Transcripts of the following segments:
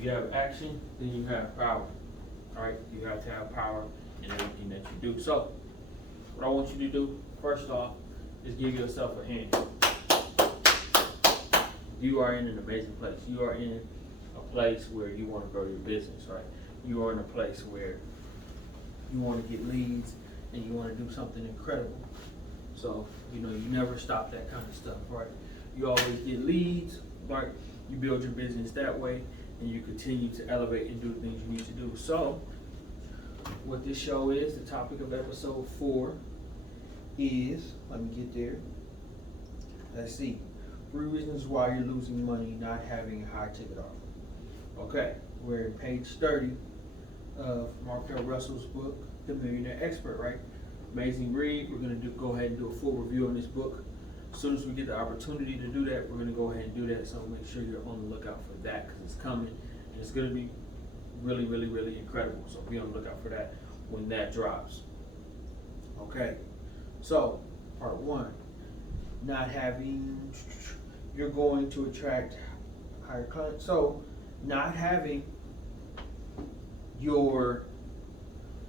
If you have action, then you have power. All right, you have to have power in everything that you do. So, what I want you to do, first off, is give yourself a hand. You are in an amazing place. You are in a place where you want to grow your business, right? You are in a place where you want to get leads and you want to do something incredible. So, you never stop that kind of stuff, right? You always get leads, right? You build your business that way, and you continue to elevate and do the things you need to do. So, what this show is, the topic of episode 4 is, let me get there. Let's see. 3 reasons why you're losing money not having a high ticket offer. Okay, we're in page 30 of Mark L. Russell's book, The Millionaire Expert, right? Amazing read. We're going to go ahead and do a full review on this book. As soon as we get the opportunity to do that, we're going to go ahead and do that. So make sure you're on the lookout for that, because it's coming. And it's going to be really, really, really incredible. So be on the lookout for that when that drops. Okay, so part 1, not having, you're going to attract higher clients. So not having your,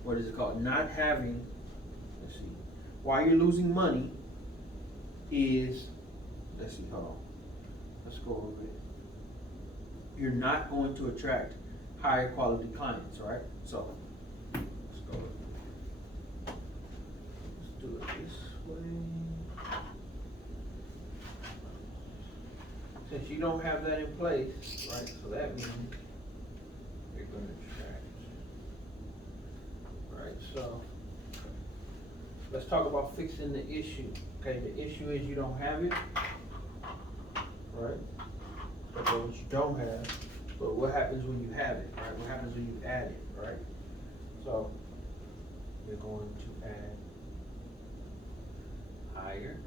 what is it called? Not having, let's see, why you're losing money is, let's see, hold on. Let's go over it. You're not going to attract higher quality clients, right? So, let's go. Let's do it this way. Since you don't have that in place, right? So that means you're going to attract, right? So, let's talk about fixing the issue. Okay, the issue is you don't have it, right? Okay, what you don't have, but what happens when you have it, right? What happens when you add it, right? So, you're going to add higher.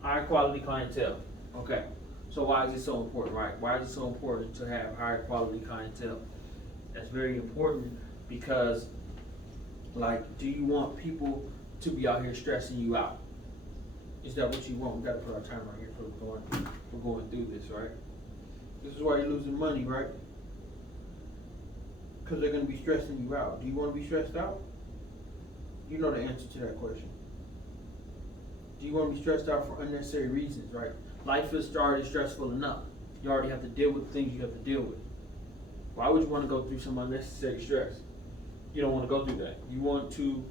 Higher quality clientele. Okay, so why is it so important, right? Why is it so important to have higher quality clientele? That's very important because, like, do you want people to be out here stressing you out? Is that what you want? We gotta put our timer right here for going through this, right? This is why you're losing money, right? Because they're gonna be stressing you out. Do you want to be stressed out? You know the answer to that question. Do you want to be stressed out for unnecessary reasons, right? Life is already stressful enough. You already have to deal with the things you have to deal with. Why would you want to go through some unnecessary stress? You don't want to go through that. You want to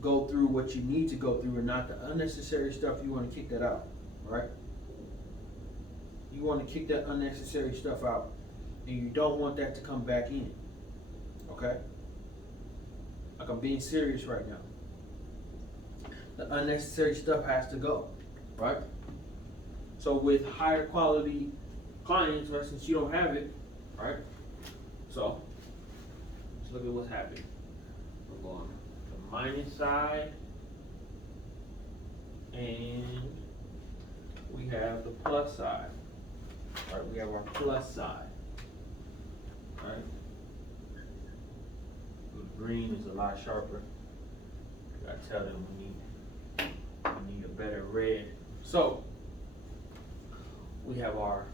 go through what you need to go through and not the unnecessary stuff. You want to kick that out, right? You want to kick that unnecessary stuff out, and you don't want that to come back in, okay? Like, I'm being serious right now. The unnecessary stuff has to go, right? So with higher quality clients, right, since you don't have it, right? So let's look at what's happening. We're going to the minus side, and we have the plus side. All right, we have our plus side. All right. The green is a lot sharper. I gotta tell them we need a better red. So we have our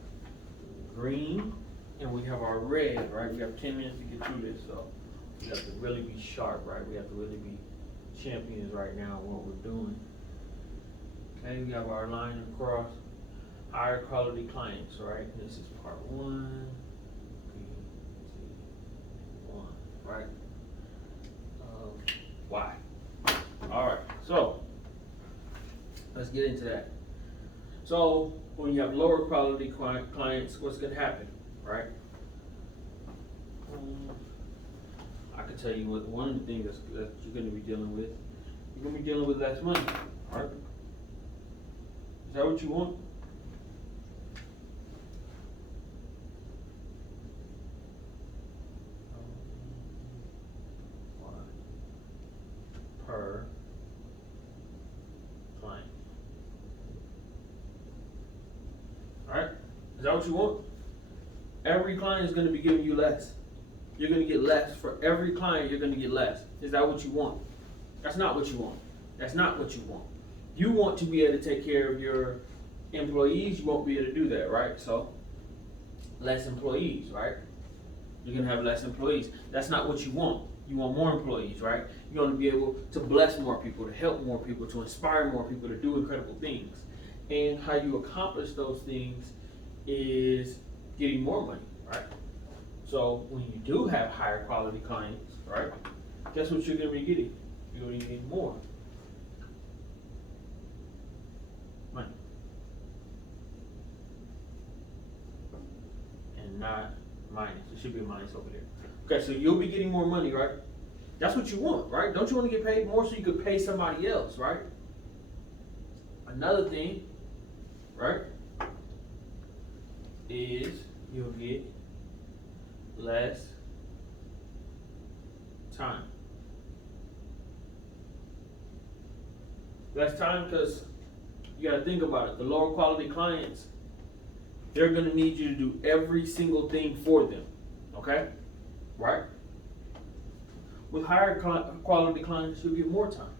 green and we have our red, right? We have 10 minutes to get through this, so we have to really be sharp, right? We have to really be champions right now in what we're doing. Okay, we have our line across. Higher quality clients, right? This is part 1, right? Why? All right, so let's get into that. So when you have lower quality clients, what's going to happen, right? I can tell you what one of the things that you're going to be dealing with. You're going to be dealing with less money, right? Is that what you want? Per client. Alright? Is that what you want? Every client is going to be giving you less. You're going to get less. For every client, you're going to get less. Is that what you want? That's not what you want. That's not what you want. You want to be able to take care of your employees. You won't be able to do that, right? So, less employees, right? You're going to have less employees. That's not what you want. You want more employees, right? You want to be able to bless more people, to help more people, to inspire more people to do incredible things. And how you accomplish those things is getting more money, right? So when you do have higher quality clients, right, guess what you're going to be getting? You're going to get more money. And not minus. There should be a minus over there. Okay, so you'll be getting more money, right? That's what you want, right? Don't you want to get paid more so you could pay somebody else, right? Another thing, right, is you'll get less time. Less time because you got to think about it. The lower quality clients, they're going to need you to do every single thing for them, okay? Right? With higher quality clients, you'll get more time.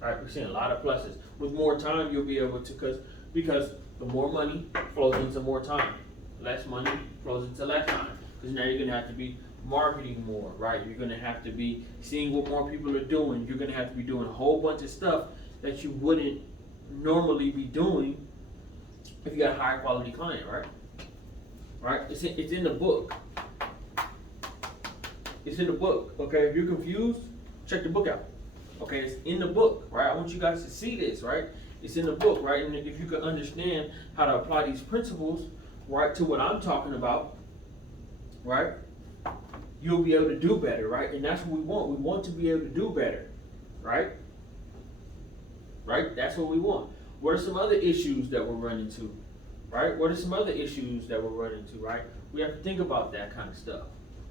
Alright, we're seeing a lot of pluses. With more time, you'll be able to, because the more money flows into more time. Less money flows into less time. Because now you're going to have to be marketing more, right? You're going to have to be seeing what more people are doing. You're going to have to be doing a whole bunch of stuff that you wouldn't normally be doing if you got a higher quality client, right? Right? It's in the book. It's in the book, okay? If you're confused, check the book out. Okay, it's in the book, right? I want you guys to see this, right? It's in the book, right? And if you can understand how to apply these principles, right, to what I'm talking about, right, you'll be able to do better, right? And that's what we want. We want to be able to do better, right? Right? That's what we want. What are some other issues that we're running into, right? What are some other issues that we're running into, right? We have to think about that kind of stuff.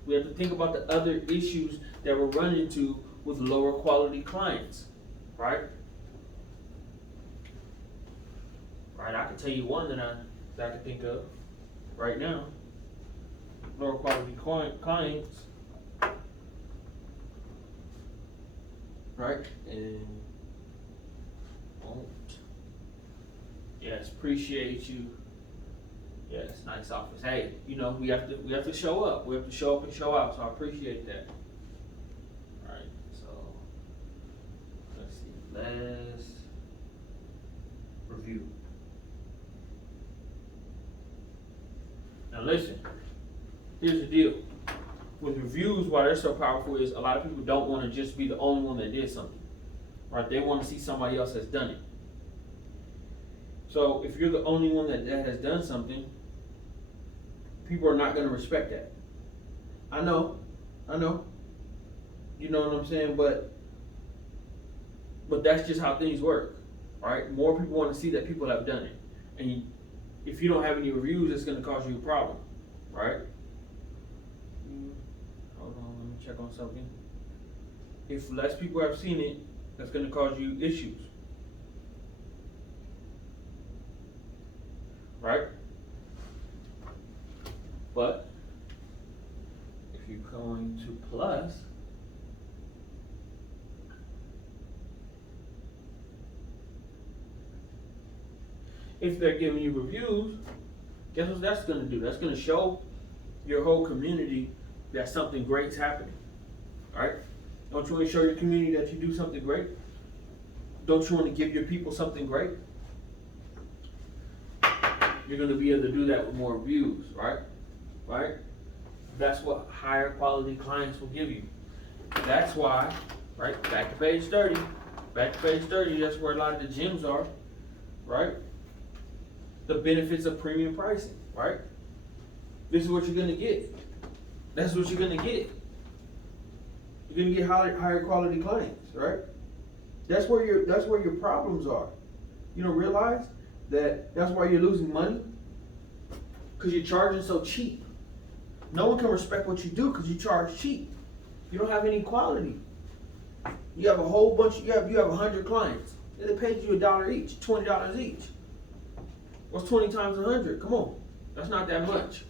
We have to think about the other issues that we're running into with lower quality clients, right? Right, I can tell you one that I can think of right now. Lower quality clients, right? And won't. Yes, appreciate you. Yes, nice office. Hey, you know, we have to show up. We have to show up and show out. So I appreciate that. All right. So let's see. Let's review. Now listen. Here's the deal. With reviews, why they're so powerful is a lot of people don't want to just be the only one that did something. Right? They want to see somebody else has done it. So if you're the only one that has done something, people are not going to respect that. I know. You know what I'm saying? But that's just how things work, right? More people want to see that people have done it. And if you don't have any reviews, it's going to cause you a problem, right? Hold on, let me check on something. If less people have seen it, that's going to cause you issues. Right? But if you're going to plus, if they're giving you reviews, guess what that's going to do? That's going to show your whole community that something great's happening. Right? Don't you want to show your community that you do something great? Don't you want to give your people something great? You're going to be able to do that with more views, right? Right? That's what higher quality clients will give you. That's why, right? Back to page 30. Back to page 30, that's where a lot of the gems are, right? The benefits of premium pricing, right? This is what you're going to get. That's what you're going to get. You're gonna get higher quality clients, right? That's where your problems are. You don't realize that's why you're losing money? Because you're charging so cheap. No one can respect what you do because you charge cheap. You don't have any quality. You have a whole bunch, you have 100 clients. They paid you $1 each, $20 each. What's 20 times 100? Come on. That's not that much.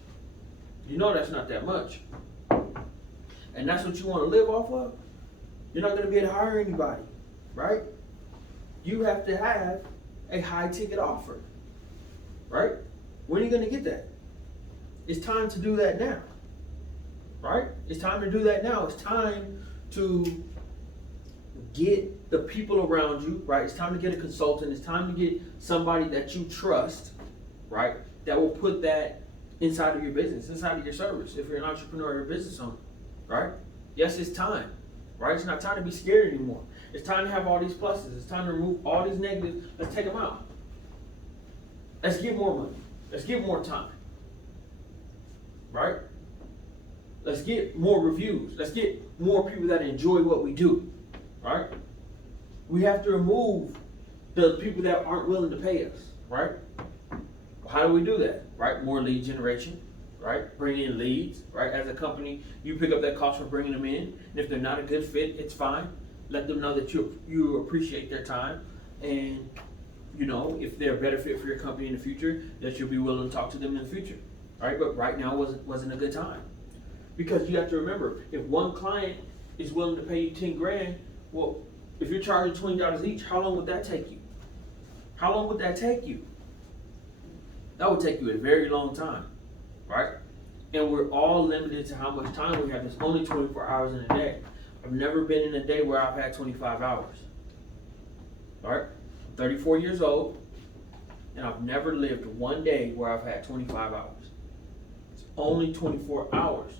You know that's not that much. And that's what you want to live off of? You're not going to be able to hire anybody, right? You have to have a high ticket offer, right? When are you going to get that? It's time to do that now, right? It's time to do that now. It's time to get the people around you, right? It's time to get a consultant. It's time to get somebody that you trust, right? That will put that inside of your business, inside of your service. If you're an entrepreneur or a business owner, right? Yes, it's time, right? It's not time to be scared anymore. It's time to have all these pluses. It's time to remove all these negatives. Let's take them out. Let's get more money. Let's get more time, right? Let's get more reviews. Let's get more people that enjoy what we do, right? We have to remove the people that aren't willing to pay us, right? How do we do that, right? More lead generation, right? Bring in leads, right? As a company, you pick up that cost for bringing them in. And if they're not a good fit, it's fine. Let them know that you appreciate their time. And, you know, if they're a better fit for your company in the future, that you'll be willing to talk to them in the future, right? But right now wasn't a good time. Because you have to remember, if one client is willing to pay you 10 grand, well, if you're charging $20 each, how long would that take you? How long would that take you? That would take you a very long time, right? And we're all limited to how much time we have. There's only 24 hours in a day. I've never been in a day where I've had 25 hours, right? I'm 34 years old, and I've never lived one day where I've had 25 hours. It's only 24 hours.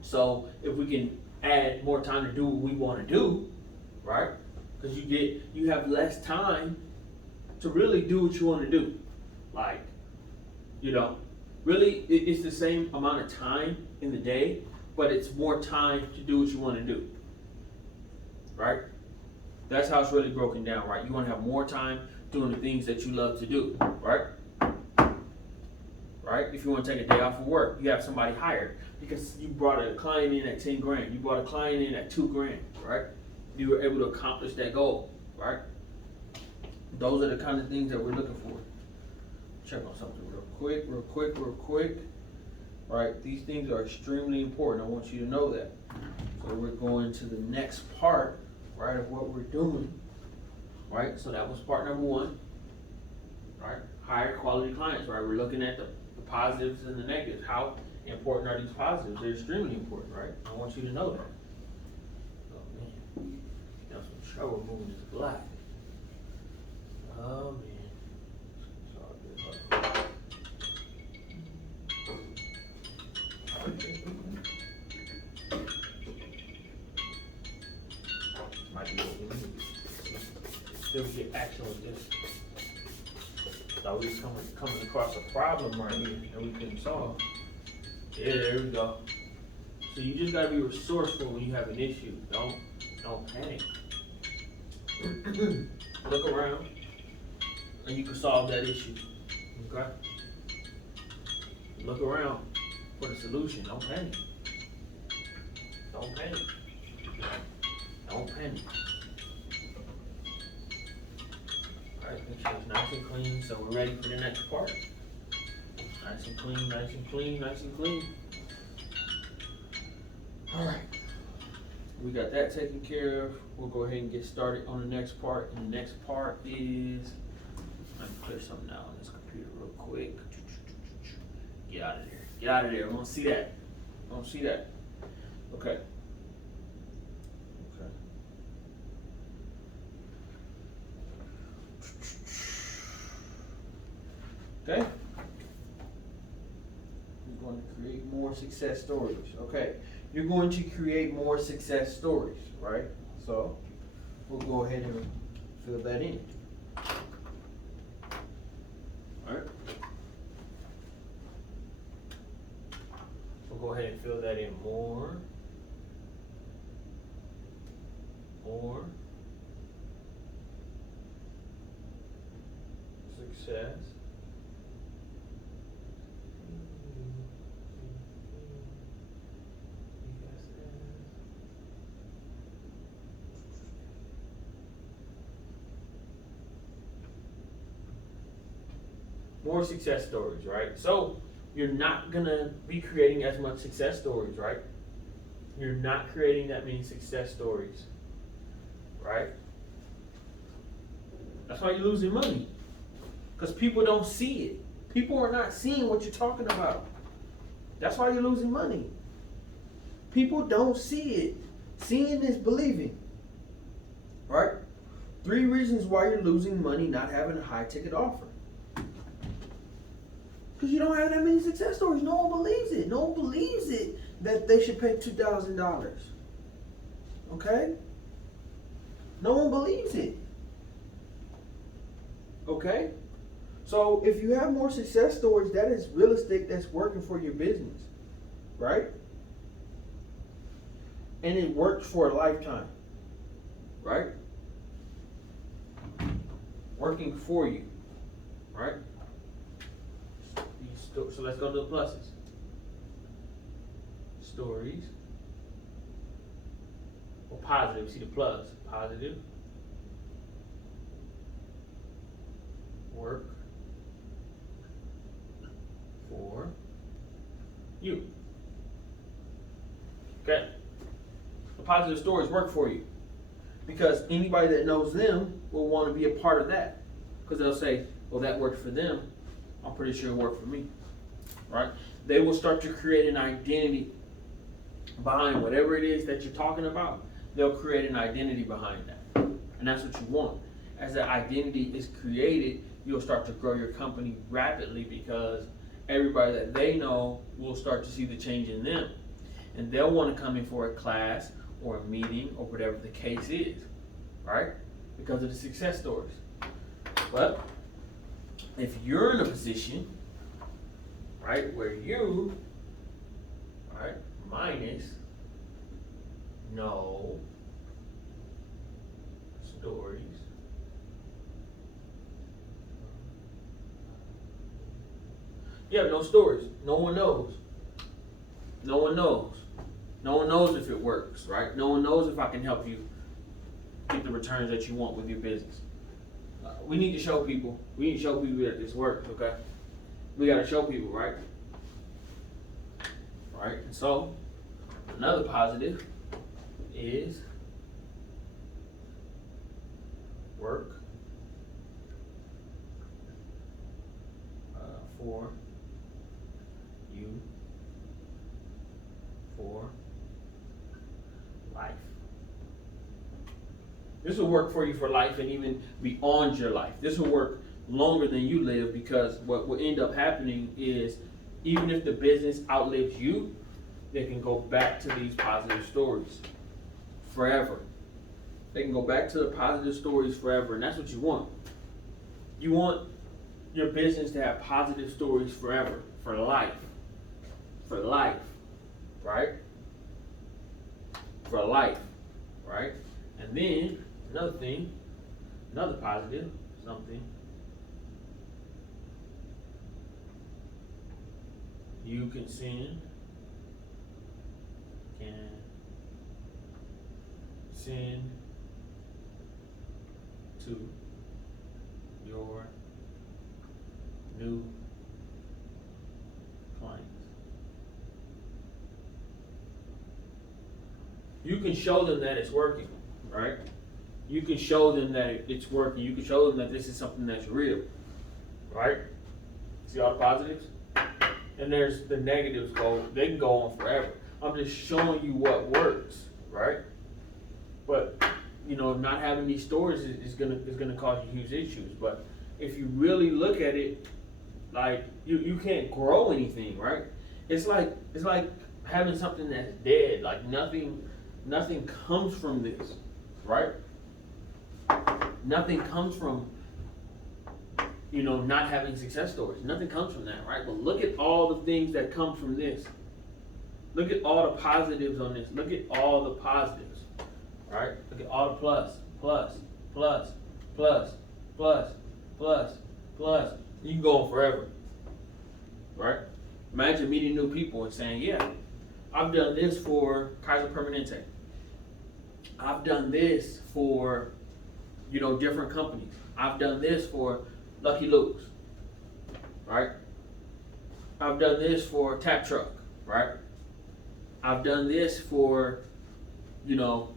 So if we can add more time to do what we want to do, right? Because you have less time to really do what you want to do. Like, you know, really it's the same amount of time in the day, but it's more time to do what you want to do, right? That's how it's really broken down, right? You want to have more time doing the things that you love to do, right? Right? If you want to take a day off of work, you have somebody hired because you brought a client in at 10 grand. You brought a client in at 2 grand, right? You were able to accomplish that goal, right? Those are the kind of things that we're looking for. Check on something real quick. Right? These things are extremely important. I want you to know that. So we're going to the next part, right, of what we're doing. Right? So that was part number 1. Right? Higher quality clients, right? We're looking at the positives and the negatives. How important are these positives? They're extremely important, right? I want you to know that. Oh man. Got some trouble moving this black. Oh man. Might be what we need. Still get action with this. Thought we was coming across a problem right here that we couldn't solve. Yeah, there we go. So you just gotta be resourceful when you have an issue. Don't panic. Look around, and you can solve that issue. Okay? Look around for the solution. Don't panic. Don't panic. Don't panic. Alright, make sure it's nice and clean, so we're ready for the next part. Nice and clean, nice and clean, nice and clean. Alright. We got that taken care of. We'll go ahead and get started on the next part. And the next part is, let me clear something out on this computer real quick. Get out of there. Get out of there. I want to see that. I want to see that. Okay. Okay. You're going to create more success stories. Okay. You're going to create more success stories, right? So we'll go ahead and fill that in. All right. We'll go ahead and fill that in more or success more success stories, right? So you're not gonna be creating as much success stories, right? You're not creating that many success stories, right? That's why you're losing money, because people don't see it. People are not seeing what you're talking about. That's why you're losing money. People don't see it. Seeing is believing, right? 3 reasons why you're losing money not having a high ticket offer. Because you don't have that many success stories. No one believes it. No one believes it that they should pay $2,000. Okay? No one believes it. Okay? So if you have more success stories, that is real estate that's working for your business. Right? And it works for a lifetime. Right? Working for you. Right? So let's go to the pluses. Stories. Or positive. See the plus. Positive. Work for you. Okay? The positive stories work for you. Because anybody that knows them will want to be a part of that. Because they'll say, well, that worked for them. I'm pretty sure it worked for me. Right? They will start to create an identity behind whatever it is that you're talking about. They'll create an identity behind that. And that's what you want. As that identity is created, you'll start to grow your company rapidly, because everybody that they know will start to see the change in them. And they'll want to come in for a class or a meeting or whatever the case is. Right? Because of the success stories. But if you're in a position, right, where you, right, minus no stories, you have no stories. No one knows. No one knows. No one knows if it works, right? No one knows if I can help you get the returns that you want with your business. We need to show people. We need to show people that this works, okay? We got to show people, right? Right? And so, another positive is work for you for life. This will work for you for life and even beyond your life. This will work longer than you live, because what will end up happening is, even if the business outlives you, they can go back to these positive stories forever. They can go back to the positive stories forever, and that's what you want. You want your business to have positive stories forever, for life. For life, right? For life, right? And then, another thing, another positive, something. You can send to your new clients. You can show them that it's working, right? You can show them that it's working. You can show them that this is something that's real, right? See all the positives? And there's the negatives they can go on forever. I'm just showing you what works, right? But, not having these stories is gonna cause you huge issues. But if you really look at it, like you can't grow anything, right? It's like having something that's dead. Like nothing comes from this, right? Nothing comes from not having success stories. Nothing comes from that, right? But look at all the things that come from this. Look at all the positives on this. Look at all the positives, right? Look at all the plus, plus, plus, plus, plus, plus, plus. You can go on forever, right? Imagine meeting new people and saying, yeah, I've done this for Kaiser Permanente. I've done this for, different companies. I've done this for Lucky Luke's, right? I've done this for Tap Truck, right? I've done this for, I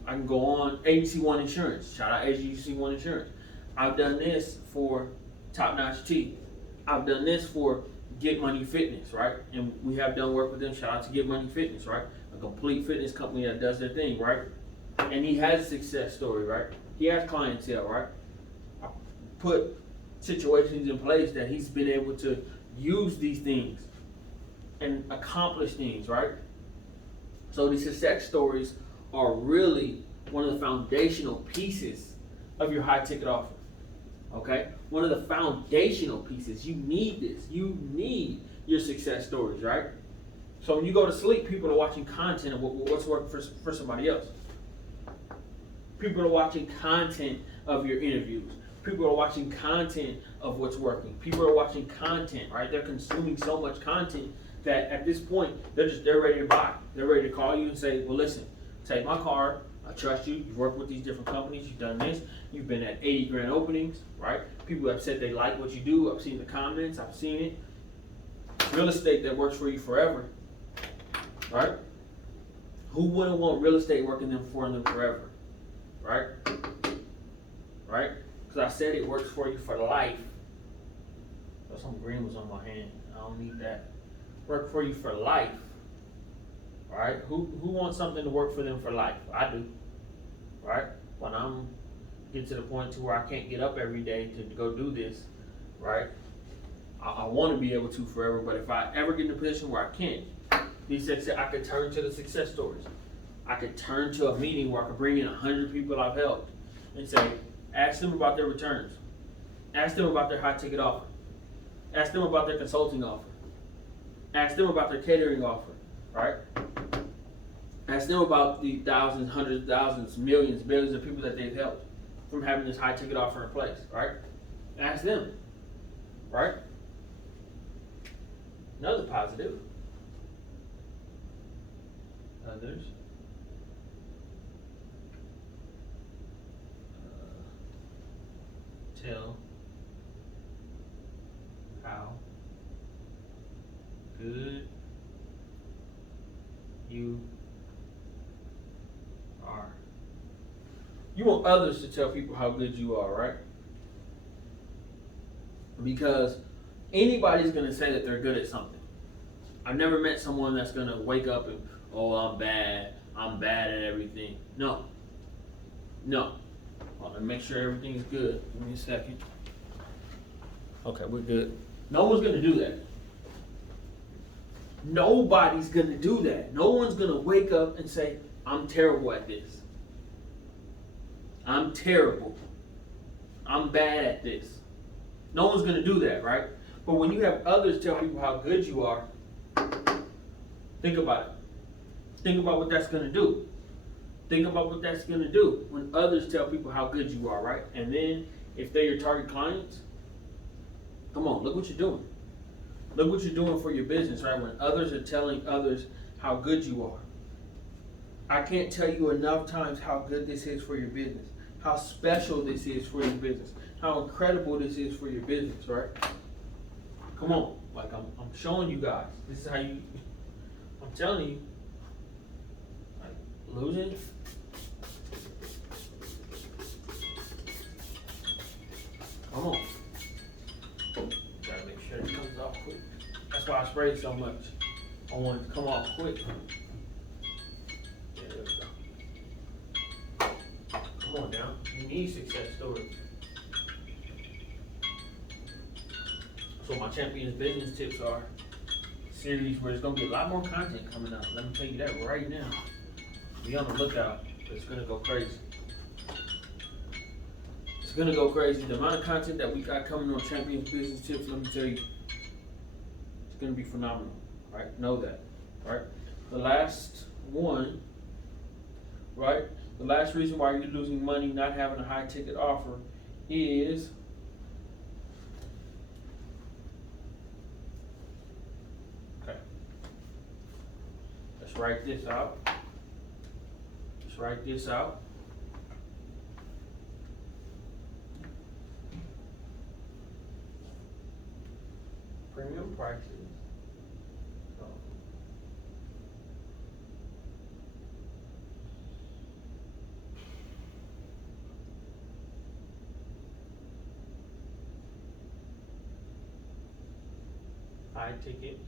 can go on Agency One Insurance. Shout out Agency One Insurance. I've done this for Top Notch Tea. I've done this for Get Money Fitness, right? And we have done work with them. Shout out to Get Money Fitness, right? A complete fitness company that does their thing, right? And he has a success story, right? He has clientele, right? I put situations in place that he's been able to use these things and accomplish things, right? So these success stories are really one of the foundational pieces of your high ticket offer. Okay? One of the foundational pieces. You need this. You need your success stories, right? So when you go to sleep, people are watching content of what's working for somebody else. People are watching content of your interviews. People are watching content of what's working. People are watching content, right? They're consuming so much content that at this point, they're ready to buy. They're ready to call you and say, well, listen, take my card. I trust you. You've worked with these different companies. You've done this. You've been at 80 grand openings, right? People have said they like what you do. I've seen the comments. I've seen it. Real estate that works for you forever, right? Who wouldn't want real estate working for them forever, right? Right? Because I said it works for you for life. Oh, some green was on my hand. I don't need that. Work for you for life. Right? Who wants something to work for them for life? I do. Right? When I'm get to the point to where I can't get up every day to go do this, right? I want to be able to forever, but if I ever get in a position where I can't, I could turn to the success stories. I could turn to a meeting where I could bring in 100 people I've helped and say, ask them about their returns. Ask them about their high ticket offer. Ask them about their consulting offer. Ask them about their catering offer, right? Ask them about the thousands, hundreds of thousands, millions, billions of people that they've helped from having this high ticket offer in place, right? Ask them, right? Another positive. Others. Tell how good you are. You want others to tell people how good you are, right? Because anybody's going to say that they're good at something. I've never met someone that's going to wake up and, oh, I'm bad at everything. No. Let me make sure everything's good. Give me a second. Okay, we're good. No one's going to do that. Nobody's going to do that. No one's going to wake up and say, I'm terrible at this. I'm terrible. I'm bad at this. No one's going to do that, right? But when you have others tell people how good you are, think about it. Think about what that's going to do. Think about what that's going to do when others tell people how good you are, right? And then if they're your target clients, come on, look what you're doing. Look what you're doing for your business, right? When others are telling others how good you are. I can't tell you enough times how good this is for your business, how special this is for your business, how incredible this is for your business, right? Come on, like I'm showing you guys. This is how I'm telling you, like losing. Come on. Gotta make sure it comes off quick. That's why I sprayed so much. I want it to come off quick. Yeah, there we go. Come on now. You need success stories. So my Champions Business Tips are series where there's gonna be a lot more content coming out. Let me tell you that right now. Be on the lookout. It's gonna go crazy. It's gonna go crazy. The amount of content that we got coming on Champions Business Tips, let me tell you, it's gonna be phenomenal. Right? Know that. Right? The last one, right, The last reason why you're losing money not having a high ticket offer is okay. Let's write this out. Let's write this out. Premium prices. High ticket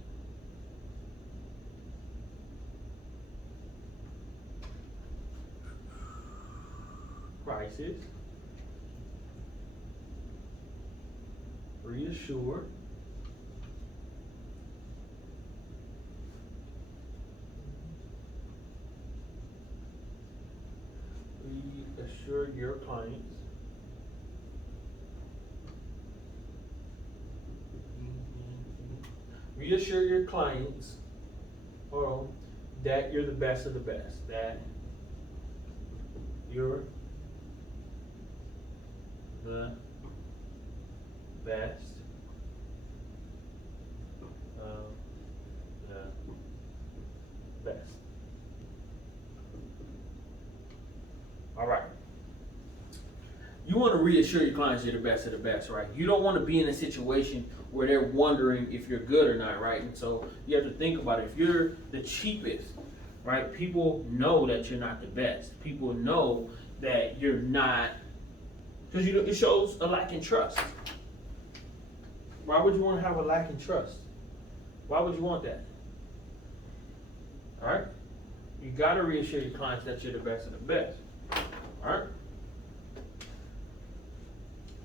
prices reassure your clients reassure your clients, hold on, that you're the best of the best, that you're the best of the best. All right. You want to reassure your clients you're the best of the best, right? You don't want to be in a situation where they're wondering if you're good or not, right? And so you have to think about it. If you're the cheapest, right, people know that you're not the best. People know that you're not, because it shows a lack in trust. Why would you want to have a lack in trust? Why would you want that? All right? You got to reassure your clients that you're the best of the best. All right?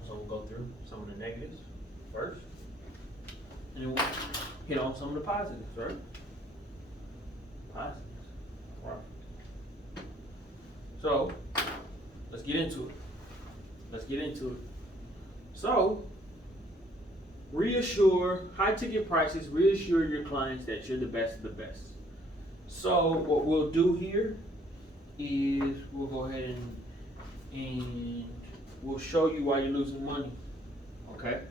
So we'll go through some of the negatives first, and then we'll hit on some of the positives, right? Positives. All right. So let's get into it. So reassure, high ticket prices, reassure your clients that you're the best of the best. So what we'll do here is we'll go ahead and we'll show you why you're losing money. Okay?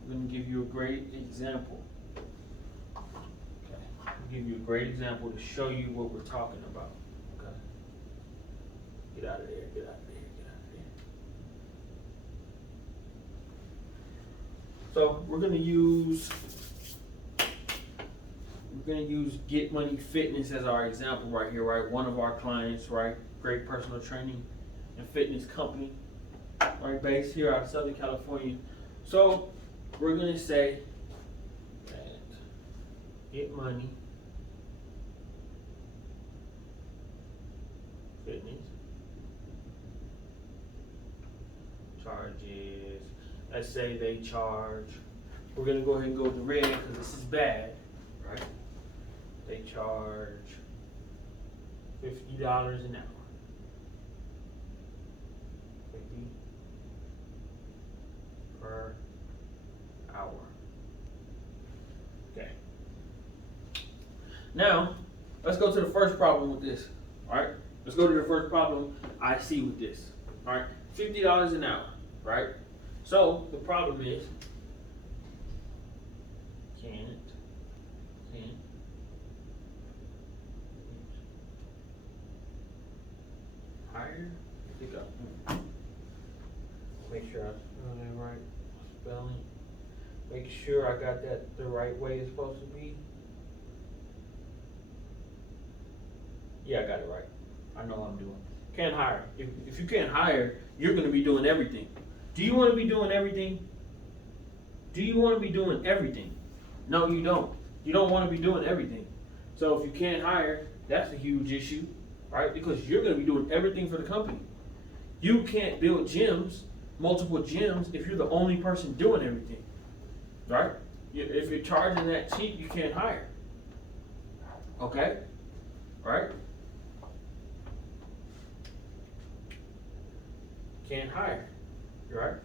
I'm going to give you a great example. Okay. I'll give you a great example to show you what we're talking about. Okay? Get out of there, get out of there, get out of there. So we're going to use Get Money Fitness as our example right here, right? One of our clients, right? Great personal training and fitness company. Right, based here out of Southern California. So we're gonna say that Get Money Fitness charges, let's say they charge, we're gonna go ahead and go with the red because this is bad, right? They charge $50 an hour. 50 per hour. Okay. Now, let's go to the first problem with this. Alright? Let's go to the first problem I see with this. Alright? $50 an hour. Right? So, the problem is, can't hire. Make sure I spell that right. Spelling. Make sure I got that the right way it's supposed to be. Yeah, I got it right. I know what I'm doing. Can't hire. If you can't hire, you're going to be doing everything. Do you want to be doing everything? Do you want to be doing everything? No, you don't. You don't want to be doing everything. So if you can't hire, that's a huge issue, right? Because you're going to be doing everything for the company. You can't build gyms, multiple gyms, if you're the only person doing everything, right? If you're charging that cheap, you can't hire. Okay? Right? Can't hire, right?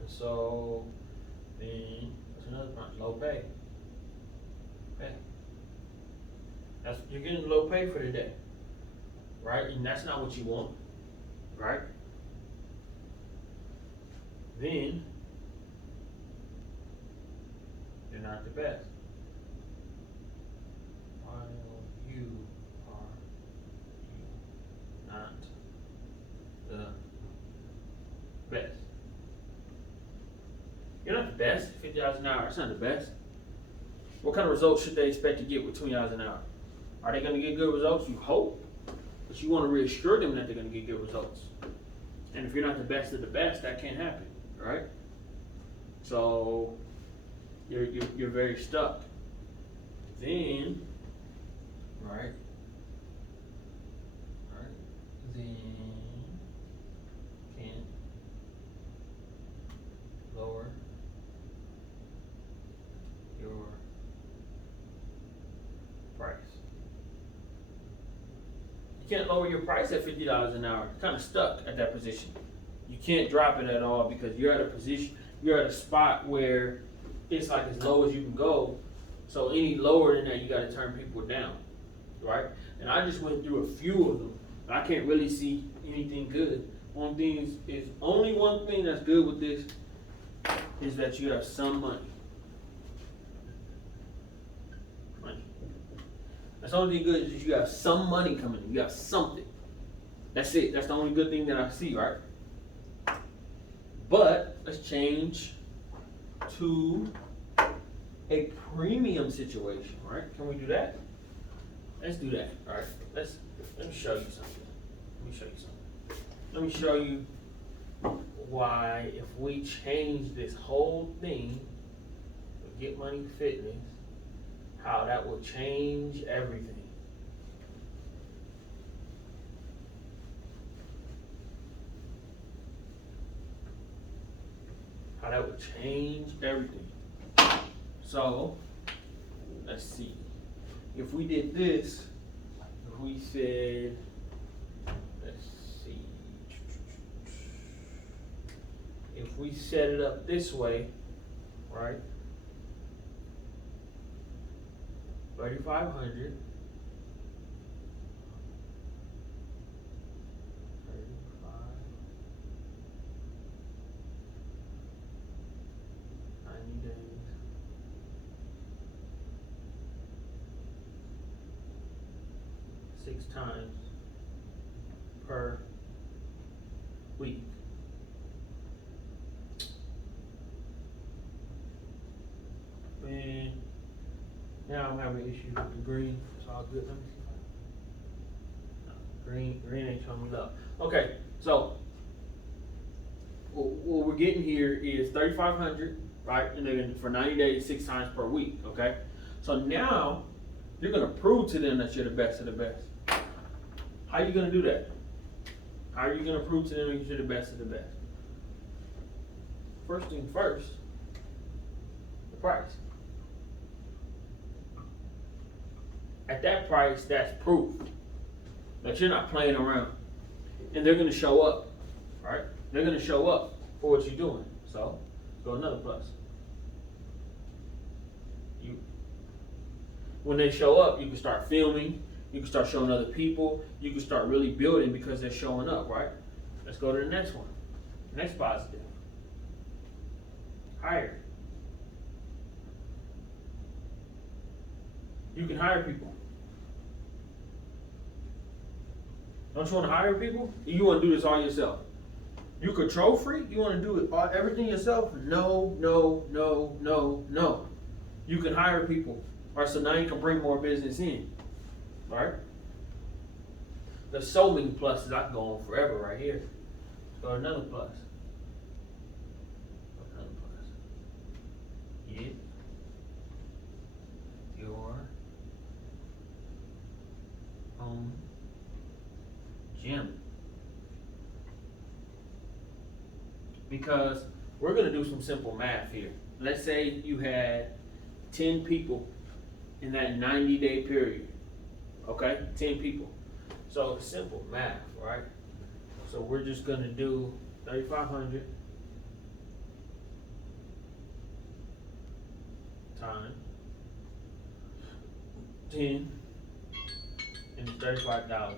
And so then what's another problem? Low pay. Okay. You're getting low pay for the day, right? And that's not what you want. right? Then you're not the best. While you are not the best. You're not the best. $50 an hour, that's not the best. What kind of results should they expect to get with $20 an hour? Are they going to get good results? You hope. But you want to reassure them that they're going to get good results. And if you're not the best of the best, that can't happen, right? So you're very stuck. Then, right? Then can lower your price. You can't lower your price at $50 an hour. You're kind of stuck at that position. You can't drop it at all because you're at a position, you're at a spot where it's like as low as you can go. So any lower than that, you got to turn people down, right? And I just went through a few of them. I can't really see anything good. Only one thing that's good with this is that you have some money. That's the only thing good is you have some money coming in. You have something. That's it. That's the only good thing that I see, right? But let's change to a premium situation, right? Can we do that? Let's do that. All right. Let me show you something. Let me show you why if we change this whole thing to Get Money Fitness, how that will change everything. How that would change everything. So, let's see. If we did this, if we said, let's see. If we set it up this way, right? 3,500. 35. 90 days. 6 times per week. And now I'm having issues with the green. It's all good. Let me see. No, green ain't showing me love. Okay, so what we're getting here is 3,500, right? And they're for 90 days, 6 times per week. Okay, so now you're gonna prove to them that you're the best of the best. How are you gonna do that? How are you gonna prove to them that you're the best of the best? First thing first, the price. At that price, that's proof that you're not playing around. And they're going to show up, right? They're going to show up for what you're doing. So, go another plus. When they show up, you can start filming. You can start showing other people. You can start really building because they're showing up, right? Let's go to the next one. Next positive. Hire. You can hire people. Don't you want to hire people? You want to do this all yourself? You control freak? You want to do it everything yourself? No. You can hire people. All right, so now you can bring more business in. All right? There's so many pluses. I can go on forever right here. Let's go to another plus. Get your own gym. Because we're going to do some simple math here. Let's say you had 10 people in that 90-day period. Okay? 10 people. So simple math, right? So we're just going to do 3,500 times 10 and $35.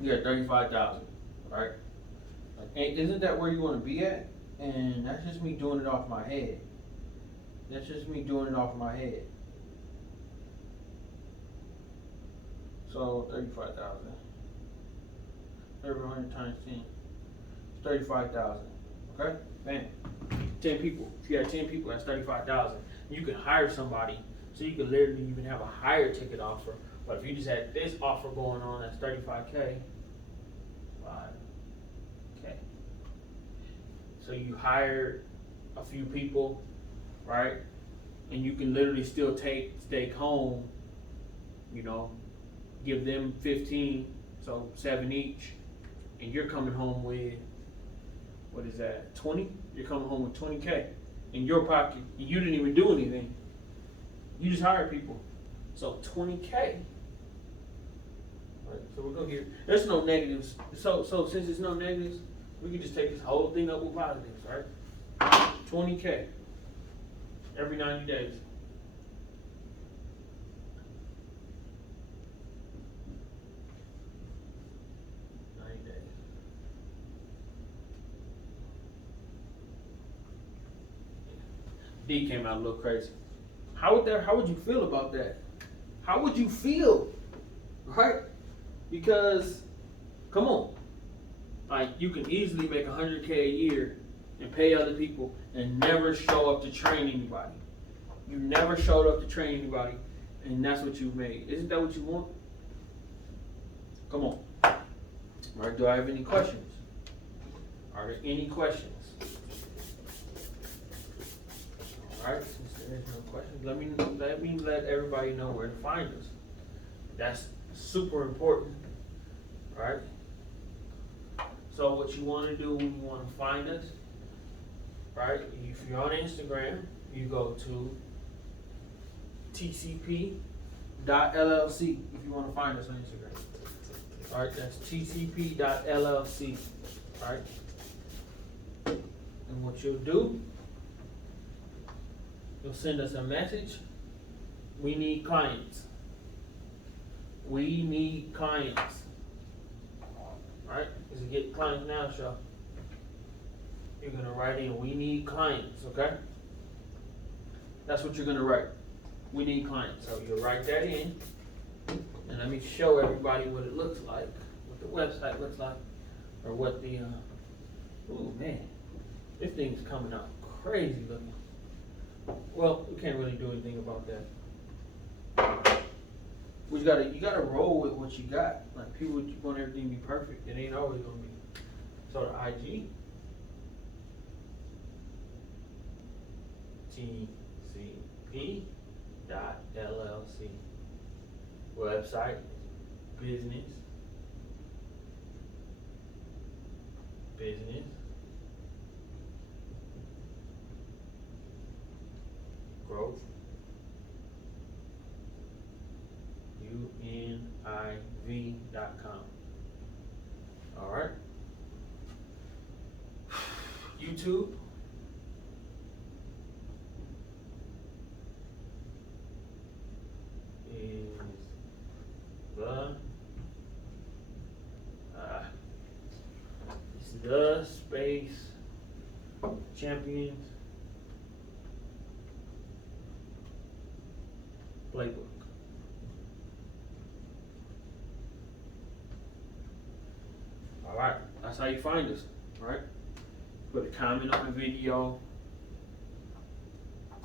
You got 35,000, right? Like, isn't that where you want to be at? And that's just me doing it off my head. That's just me doing it off my head. So 35,000. 3,100 times 10. It's 35,000. Okay? Bam. 10 people. If you have 10 people, that's 35,000. You can hire somebody, so you can literally even have a higher ticket offer. But if you just had this offer going on, that's 35K. 5K. So you hire a few people, right? And you can literally still take home, you know, give them 15, so 7 each, and you're coming home with, what is that, 20? You're coming home with 20K in your pocket. You didn't even do anything. You just hired people. So 20K. Right, so we're gonna get, there's no negatives. So since there's no negatives, we can just take this whole thing up with positives, right? 20K every 90 days. D came out a little crazy. How would you feel about that? How would you feel? Right? Because, come on. Like, you can easily make 100K a year and pay other people and never show up to train anybody. You never showed up to train anybody, and that's what you made. Isn't that what you want? Come on. Right? Do I have any questions? Are there any questions? Alright, since there's no questions, let me let everybody know where to find us. That's super important. Right? So what you want to do when you want to find us, right? If you're on Instagram, you go to tcp.llc if you want to find us on Instagram. Alright, that's tcp.llc. Right? And what you'll do, you'll send us a message. We need clients. We need clients. Right? Because you get clients now, show. You're going to write in, we need clients, okay? That's what you're going to write. We need clients. So you'll write that in. And let me show everybody what it looks like, what the website looks like, or what the, oh man, this thing's coming out crazy looking. Well, we can't really do anything about that. You gotta roll with what you got. Like, people want everything to be perfect. It ain't always gonna be. So the IG, tcp.llc. Website, business, growth, univ.com. All right. YouTube. Is the space champions playbook. All right, that's how you find us. All right, put a comment on the video,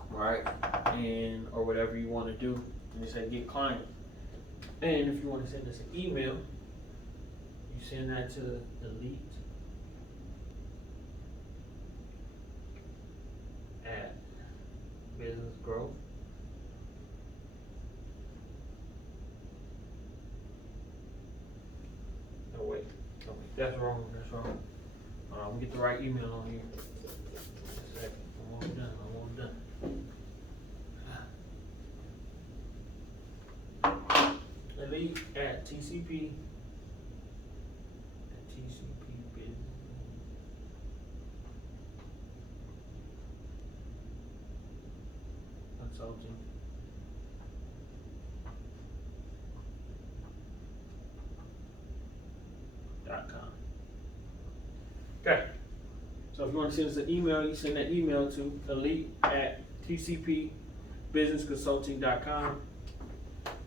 right, and or whatever you want to do, and just say get client. And if you want to send us an email, you send that to elite at business growth. No wait, that's wrong. That's wrong. We get the right email on here. Just a second. I'm almost done. Elite at TCP. At TCP Business Consulting. gmail.com. Okay. So if you want to send us an email, you send that email to elite@tcpbusinessconsulting.com.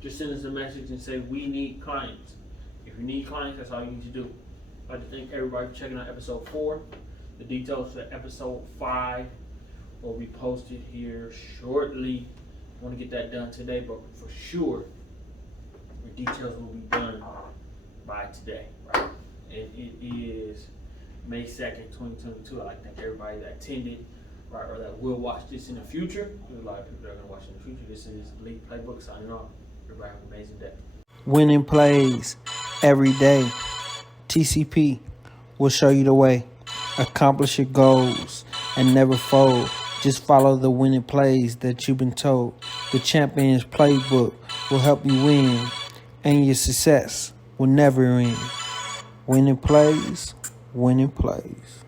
Just send us a message and say, we need clients. If you need clients, that's all you need to do. I'd like to thank everybody for checking out episode 4. The details for episode 5 will be posted here shortly. I want to get that done today, but for sure, the details will be done by today, right? And it is May 2nd, 2022. I'd like to thank everybody that attended, right, or that will watch this in the future. There's a lot of people that are going to watch in the future. This is Elite Playbook signing off. Everybody have an amazing day. Winning plays every day. TCP will show you the way. Accomplish your goals and never fold. Just follow the winning plays that you've been told. The Champions Playbook will help you win, and your success will never end. Winning plays, winning plays.